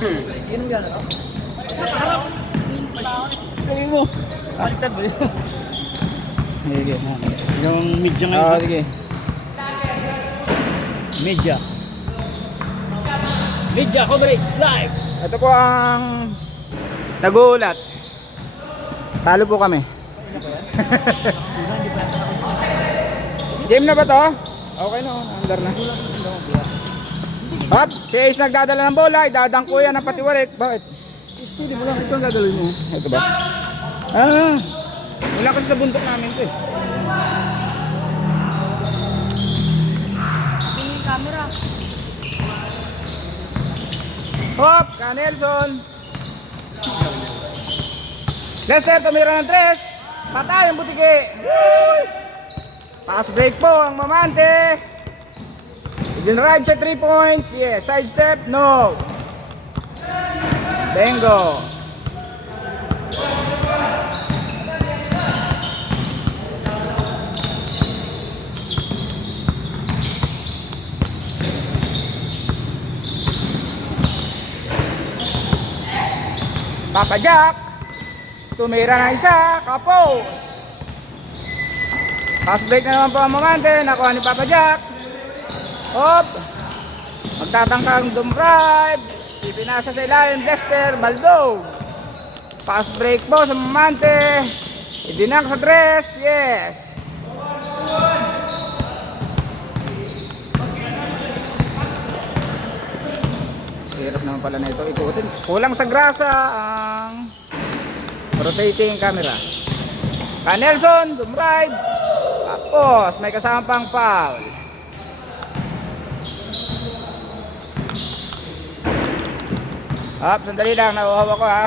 Inom yan, ano? Kaya mo. Baliktad ba yun? Sige. Yung media Oo, ngayon. sige. Media. Media coverage live. Ito po ang nagulat. Talo po kami. Game na ba to? Okay na, under na. Hop, si Ace nagdadala ng bola, idadang ko yan ng patiwarik. Bakit? Studio mo lang, ito ang gagawin mo. Ito ba? Ah, wala kasi sa bundok namin to eh. Tingin camera. Hop, ka Nelson. Lester, tumira ng 3. Patay ang butiki. Pass break po ang Mamante. Generate sa 3 points. Yes, side step, no. Bingo. Papa Jack. Tumira ng isa, kapos. Pass break na naman po ang Mamante. Nakuha ni Papa Jack. Hop. Magtatangkang dumrive. Ipinasa sa ilalim, Lester, Baldo. Pass break po sa Mamante. Idinang sa dress, yes. Hirap naman pala na ito ikutin. Kulang sa grasa ang rotating camera. Ka Nelson, dumrive. Tapos may kasama pang foul. Hop, sandali lang, nauuhaw ako ha.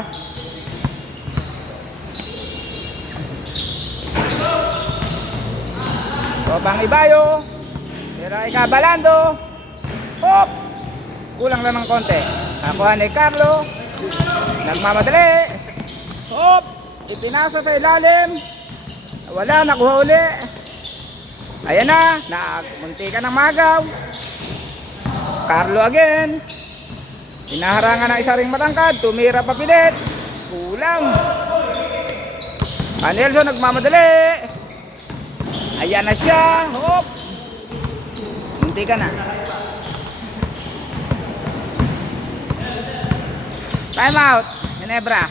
So, bang Ibayo. Pero ikabalando. Hop. Kulang lang ng konti. Nakuha ni Carlo. Nagmamadali. Hop. Ipinasa sa ilalim. Wala, nakuha uli. Ayan na. Munti ka ng magaw. Carlo again. Hinaharangan ng isa ring matangkad, tumira pa pilit. Kulang. Nelson nagmamadali. Ayan na siya. Hop. Munti ka na. Time out. Ginebra.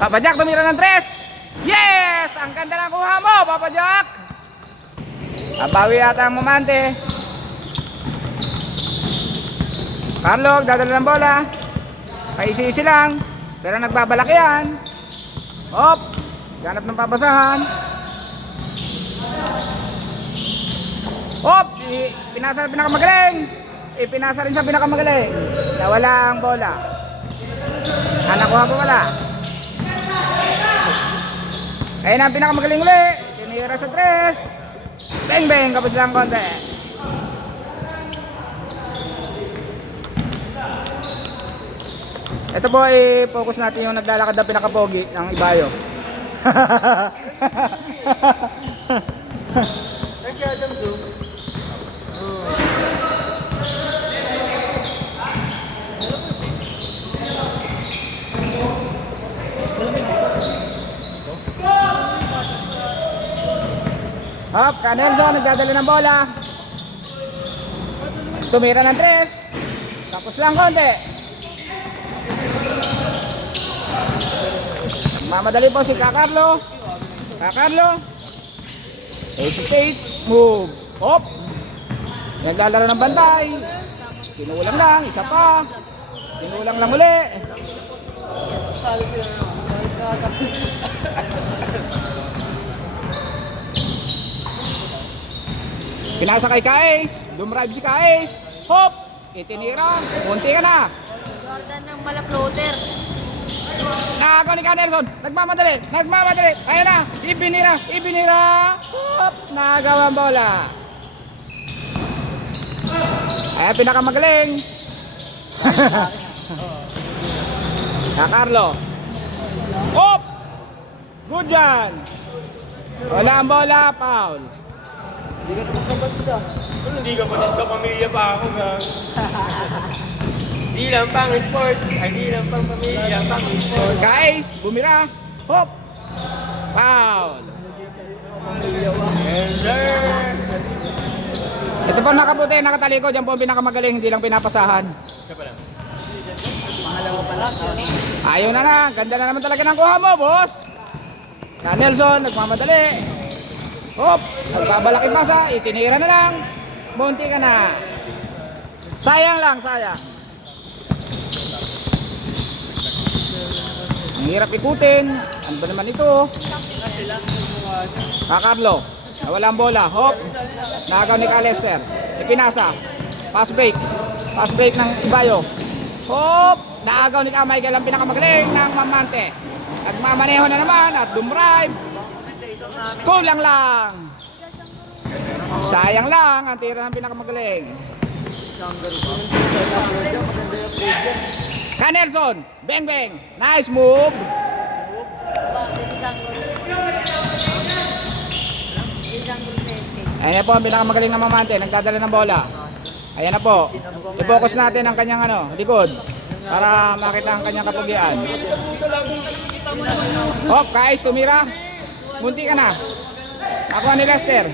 Papa Jack tumira ng 3. Yes! Ang ganda ng kuha mo, Papa Jack. Abawi yata ang Mamante. Carlo, dadala ng bola. Paisi-isi lang. Pero nagbabalak yan. Hop. Ganap ng pabasahan. Hop. Pinasa sa pinakamagaling. Ipinasa rin sa pinakamagaling. Nawala ang bola. Nakuha pa wala. Ayun ang pinakamagaling uli. Tinira sa 3. Bang bang, kapos lang konti. Ito po ay focus natin yung naglalakad na pinakapogi ng Ibayo. Thank you, Adam Zoom. Hop, ka Nelson, nagdadali ng bola. Tumira ng 3. Tapos lang konti. Mamadali po si Kakarlo. Kakarlo. 88. Move. Hop. Naglalaro ng bantay. Kinulang lang. Isa pa. Kinulang lang uli. Pinasa kay Kaes. Dumrive si Kaes. Hop. Itinira. Munti ka na. Jordan ng malaploader. Nakakuha ni Ka Nelson. Nagmamadali. Nagmamadali. Ayan na. Ibinira. Ibinira. Hop. Nagawa ang bola. Ayan pinakamagaling. Carlo. Hop. Good dyan. Wala ang bola. Foul. Hindi ka pa sa pamilya pa ako, gang. Di lang pang sports. Ay, di lang pang pamilya, pang sports. Guys, bumira. Hop. Foul. Yes, sir. Ito po nakaputi, nakatalikod. Yan po ang pinakamagaling, hindi lang pinapasahan. Ayaw na. Ganda na naman talaga ng kuha mo, boss. Na Nelson, nagmamadali. Hop. Nagbabalaki pasa. Itinira na lang. Bunti ka na. Sayang lang, sayang. Ang hirap ikutin. Ano ba naman ito? Carlo. Nawala ang bola. Hop. Naagaw ni Calester. Ipinasa. Pass break. Pass break ng Ibayo. Hop. Naagaw ni Michael ang pinakamagaling ng Mamante. Nagmamaneho na naman at dumrive. Kulang lang. Sayang lang ang tira ng pinakamagaling. Canelson. Bang bang. Nice move. Ayan na po ang pinakamagaling na Mamante, nagdadala ng bola. Ayan na po. I-focus natin ang kanyang likod para makita ang kanyang kapugian. Hop, guys, tumira. Munti ka na. Ako ni Lester.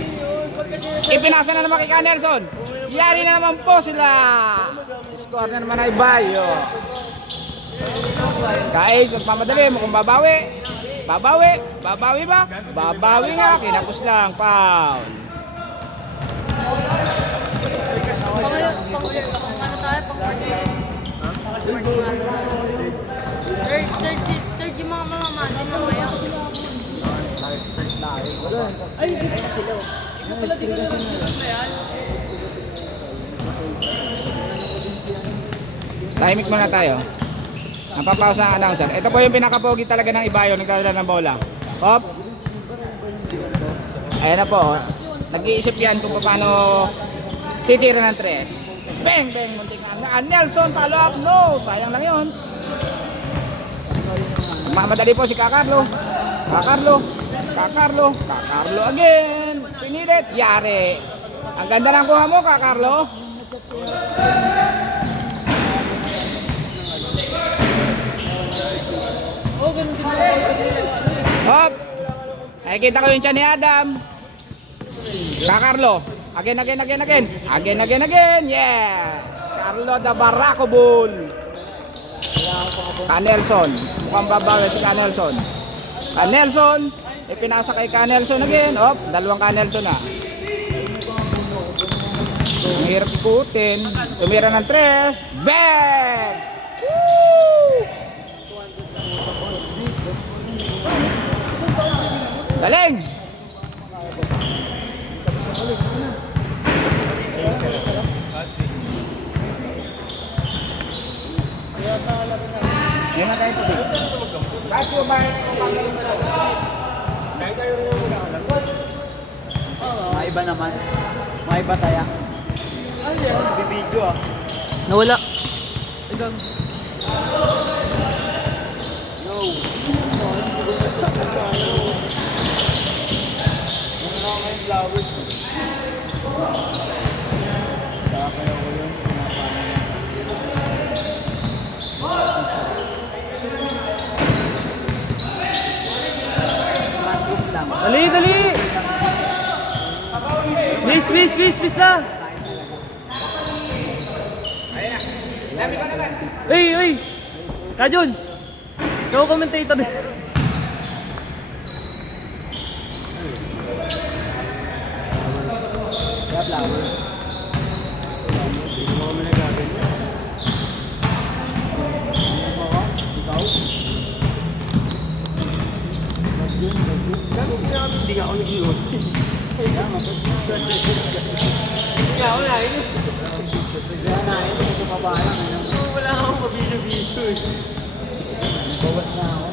Ipinasa na naman kay Canelson. Yari na naman po sila. Score na naman ay Bayo. Guys, magmamadali mo kung babawi. Babawi. Babawi ba? Babawi nga. Kinapos lang. Foul. Third yung mga mamamanin mo ngayon. Tahimik muna tayo. Napapausa ang announcer. Ito po yung pinakapogi talaga ng Ibayo. Nagdadala ng bola. Hop. Ayan na po. Nag-iisip yan kung paano titira ng tres. Bang! Bang! Munting Nelson, follow up. No! Sayang lang yun. Mamadali po si Kakarlo. Kakarlo. Kakarlo. Kakarlo again. Pinilit. Yari. Ang ganda ng kuha mo, Kakarlo. Hop. Nakikita ko yung tiyan ni Adam. Kakarlo. Again. Again. Yes. Carlo the Barraco Bull. Canelson. Mukhang babawi si Canelson. Canelson. Ipinasa kay Canelson again. Hop. Dalawang Canelson na. Ang hirap ikutin. Tumira ng tres. Bang! Woo! Galing! Ngayon na tayo tubig. Bakit yung bahay ko magaling mo lang? Kahit tayo rin yung magalang. Maiba naman. Maiba tayo. Ano yan? Bibidyo ah. Nawala. Igang. No. Flowers. Dali! Miss na! Uy! Kajun! Ikaw commentator din. Hindi nga ako nag-iwan. Hindi nga ako nainis. Wala akong mabidyo-bidyo eh. Bawas na ako.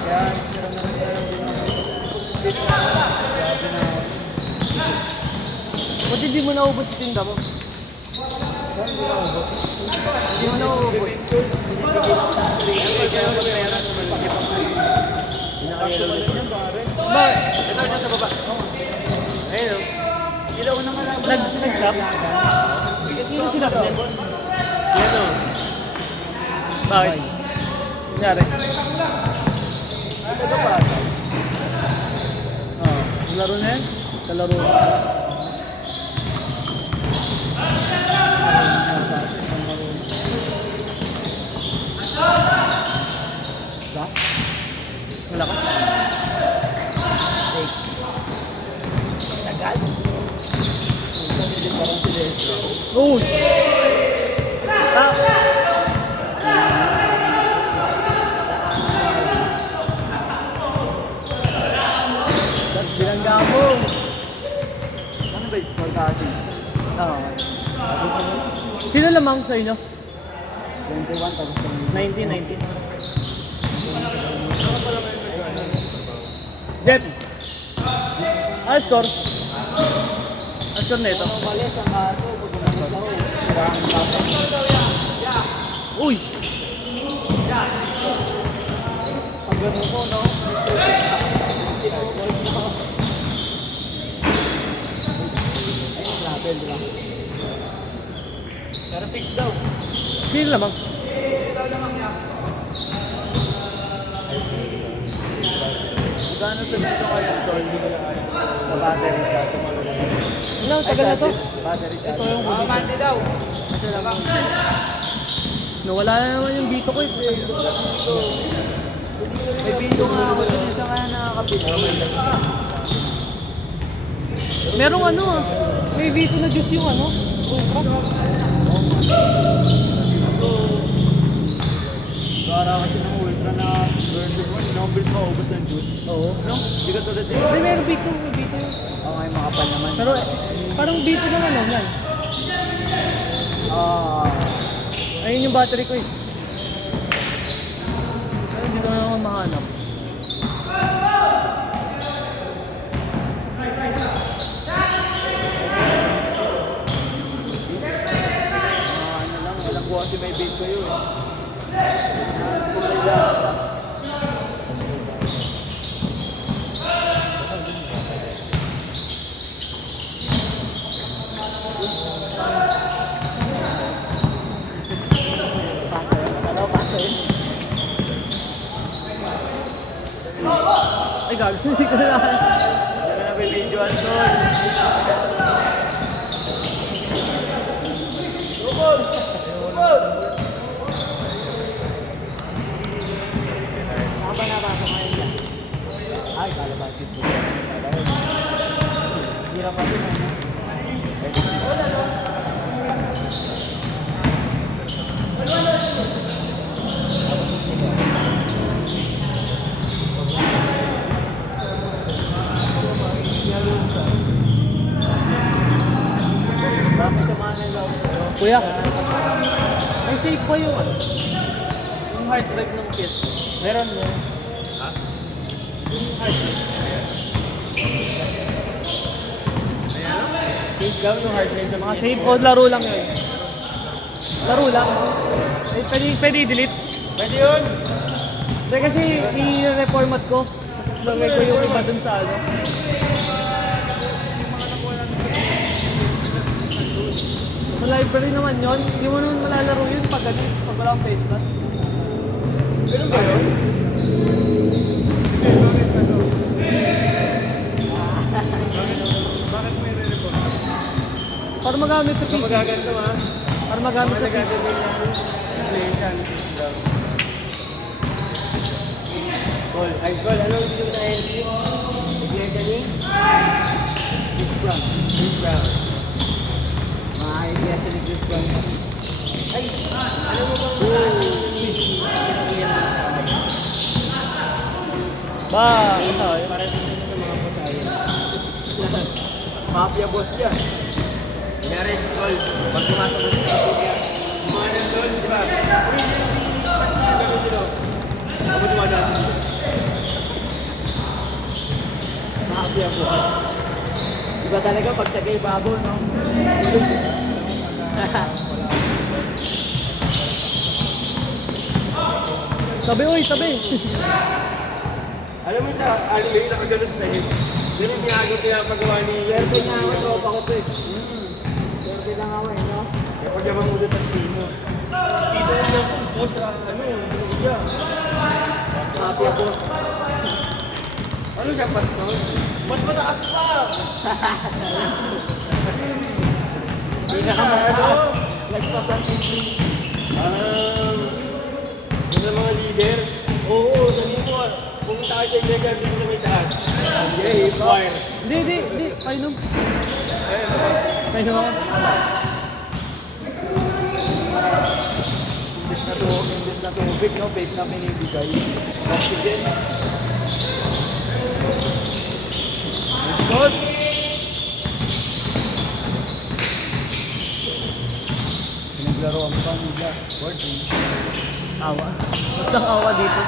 Kaya, ba't hindi mo naubot yung tinda mo? Hindi mo naubot. Pinakasulan niya pare. Bakit? Ito siya sa baba. Ayun o. Ilaw na malabo. Nag-stop? Sino sinap niya? Yan o. Bakit? Nangyari? Ito ba? Laro na yan? Sa laro. Malakas. Tagal. Uy! Bilangga mo. Ano ba yung score ka-change? Oo. Sino lamang sa inyo? 21 tapos 19. Jeff! Ano score? Ano score na ito? Uy! Ang gano'n ko, no? Pero 6 daw. Sino lamang? Gano'n sa dito kayo sa battery siya sa malulunod? Ano? Tagal na to? Battery siya. Ito yung budito. Mandi daw. Kasi lamang. Nawala na naman yung dito ko eh. May video nga ako dun isa kaya nakakapit. Merong ano ah. May video na juice yung ano. Gara kasi ng ultra na version 1, numbers maubos ang juice. Oo. No? Hindi ka tulad din. May meron bito. Oo nga yung makapal naman. Pero parang bito na ano yan. Ayun yung battery ko eh. Pero hindi ko na ako mahanap. Alam ko kasi may bait kayo eh. Ay, gago. Hindi ko na. Hindi na may video ang tol. Nabasa ngayon yan. Ay, kalabasip ko. Hirap pa din. Kuya, may safe pa yung ano? Yung hard drive ng kit. Meron mo. Ha? Yung hard drive. Safe daw yung hard drive ng mga safe o laro lang yun? Laro lang. Pwede i-delete? Pwede yun. Kasi i-reformat ko. Lagay ko yung iba dun sa ano. Sa library naman yun, hindi mo naman malalaro yun pag ganit, pag walang face plus. Ganun ba yun? Bakit may re-report? Para magamit sa PC. Magaganto ha? Para magamit sa PC. Call. Ay, call. Anong video na LG? Sige, galing? Chris Brown. Chris Brown. Mga idea sa ni Chris Brown. Ay! Ano mo bang ba? Ito. Para dito sa mga pasayan. Mafia boss yan. Kunyari, call. Pag pumasok mo sa Mafia. Mga nandun, di ba? Ako dumadaan dito. Mafia boss. Iba talaga pag tagay bago, no? Tabi, uy, tabi. Alam mo sa anime, nakaganon sa hip. Ganun niyago pinapagawa ni... Swerte nga ako, tropa ko to eh. Swerte lang ako eh, no? Kapag naman muna sa Tino. Tino niya po, boss, ano, siya. Mafia boss. Ano siya, pastor? Mas mataas pa! Pinakamataas. Nagpasang city. Yung mga leader. Oo, sabi mo, pumunta ka dyan, Mega, dito na may taas. Okay, fire. Hindi. Painom. Painom ako. Imbes na tubig, no? Vape na binibigay. Oxygen. Boss! Pinaglaro ang pamilya. Word. Awa. Masang awa dito.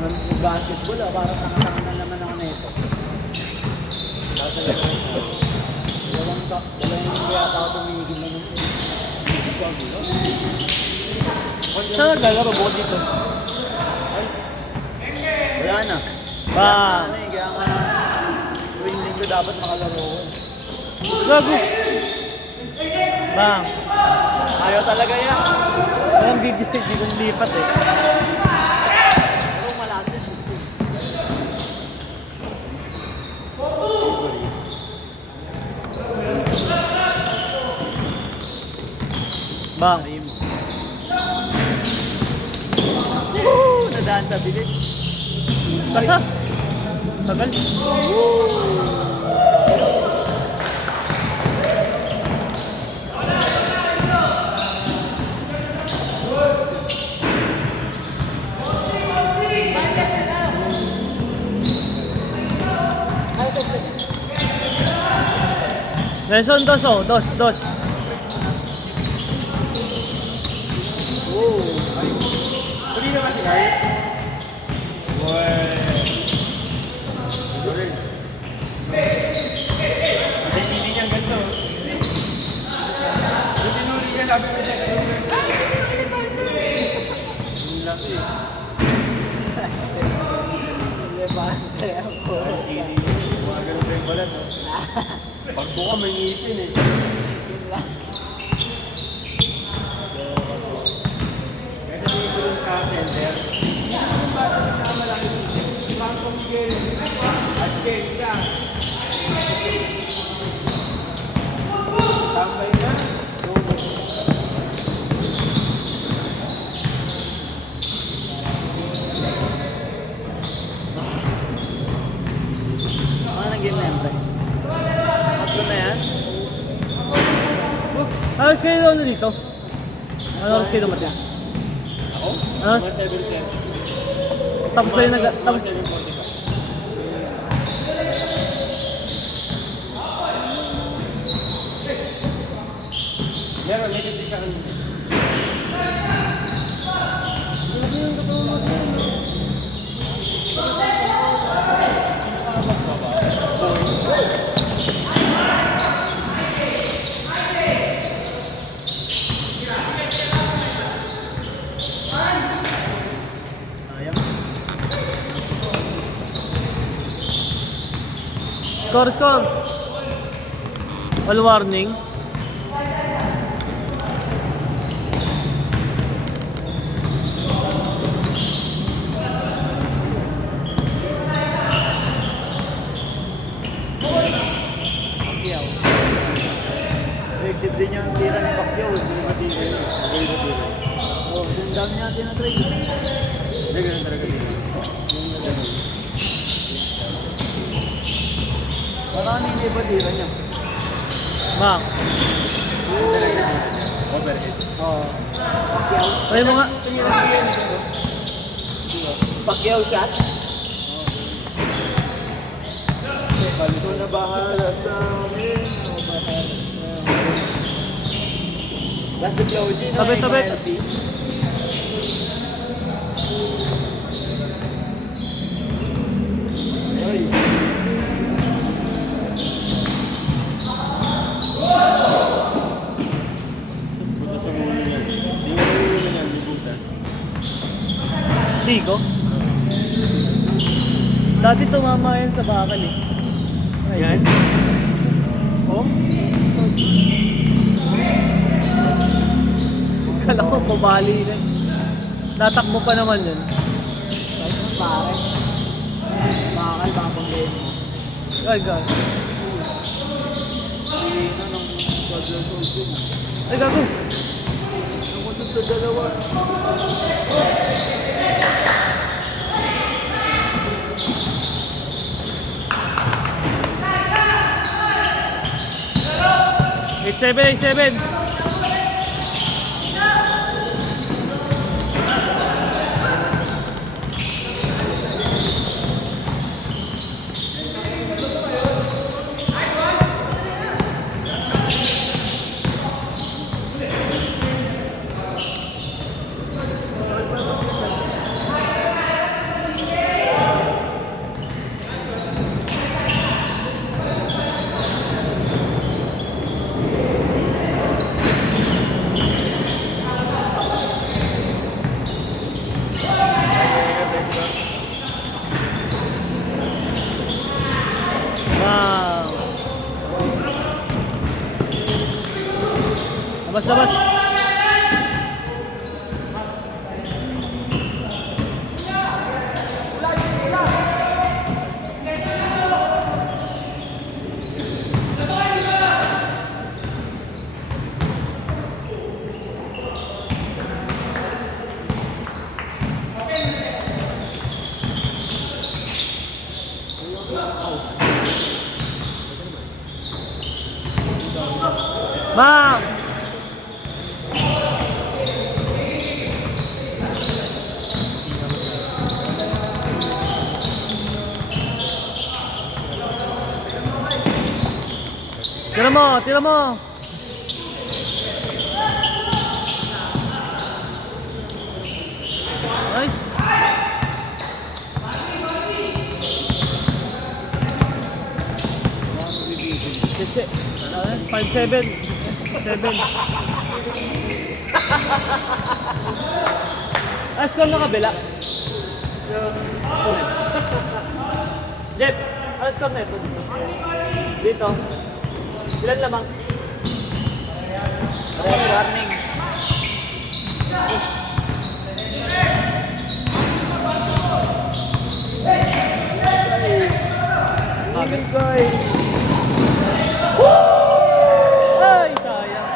Mas basketball parang tanga-tanga na naman ako nito. Dalawang yata ako tumigil na nung saan naglalaro mo dito? Wala na. Kaya nga tuwing linggo dapat makalaro ko. Gago! Bang! Ayaw talaga yan. Walang video, hindi kong lipat eh. Pero malakas yun. Bang! Woo! Nadaan sa bilis. Kasa? Tagal? Nelson, dos. Pwede naman si Kai. Ay, hindi niya ganito. Yung tinuli niya, sabi ko siya. Ang laki. Levante ako. Mga ganun pa yung balat, no? Pag buka, may ngipin eh. Yun lang. Kaya sabi ko dun sa center, yung bata na malaki si Franco Miguel at Ken siya. Tambay na. Ano nang game na yan, pre? Tatlo na yan? Alas kayo doon dito? Ano oras kayo dumating? Ako? Alas? Mga 7:10. Tapos kayo nag... Tapos... 7:45. Meron, negative siya kanina. Score! All warning. Pacquiao. Effective din yung tira ni Pacquiao. Hindi matira yun. Hindi matira. Oh, yung dami niya tinatry. Hindi, ganun talaga dito. Baka ano yung iba tira niya? Bang. Ganun talaga dito. Overhead. Oo. Pacquiao. Ay mga... Tinira niya yan. Pacquiao shot? Ikaw na bahala sa amin. Ikaw bahala sa amin. Last week, Logi, no? Tabi. Ay. Zico? Dati tumama yan sa bakal eh. Yan. Oh? Kala ko pabali na. Tatakbo pa naman yun. Pare. Bakal, baka pang-game mo. Ay, God. Hindi na nung 12 years old yun. Ay, gago. Nung usap sa dalawa. Eight seven. Wow. Labas. Bang! Tira mo! Nice! Six, 5-7. 7. Score na kabila. Jeff, ano score na ito? Dito. Ilan lamang? Warning. Ay, sayang.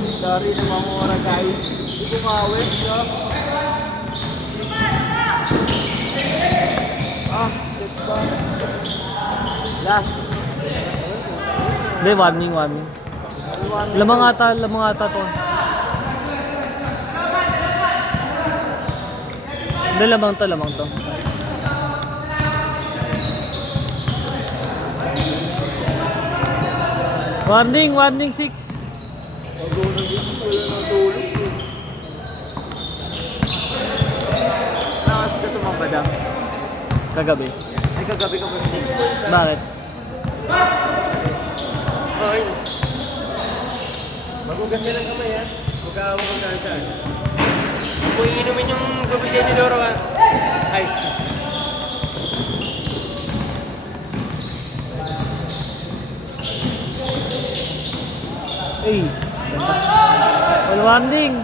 Sorry na mga oras guys. Hindi ko mawin. Shit ba? Last. Hindi, warning. Lamang ata to. Hindi, lamang to. Warning 6. Nakas ka sa mga badams. Kagabi. Ay, kagabi ka ba hindi? Bakit? Ay. Maguganda lang kamay ha. Huwag ka saan. Kung iinumin yung gubigay ni Loro ka. Ay. Ay. All warning.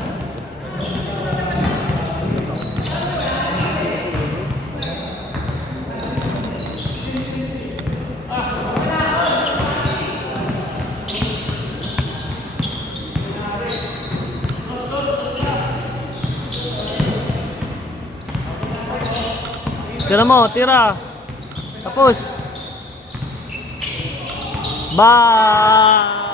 Tira. Tapos. Bye.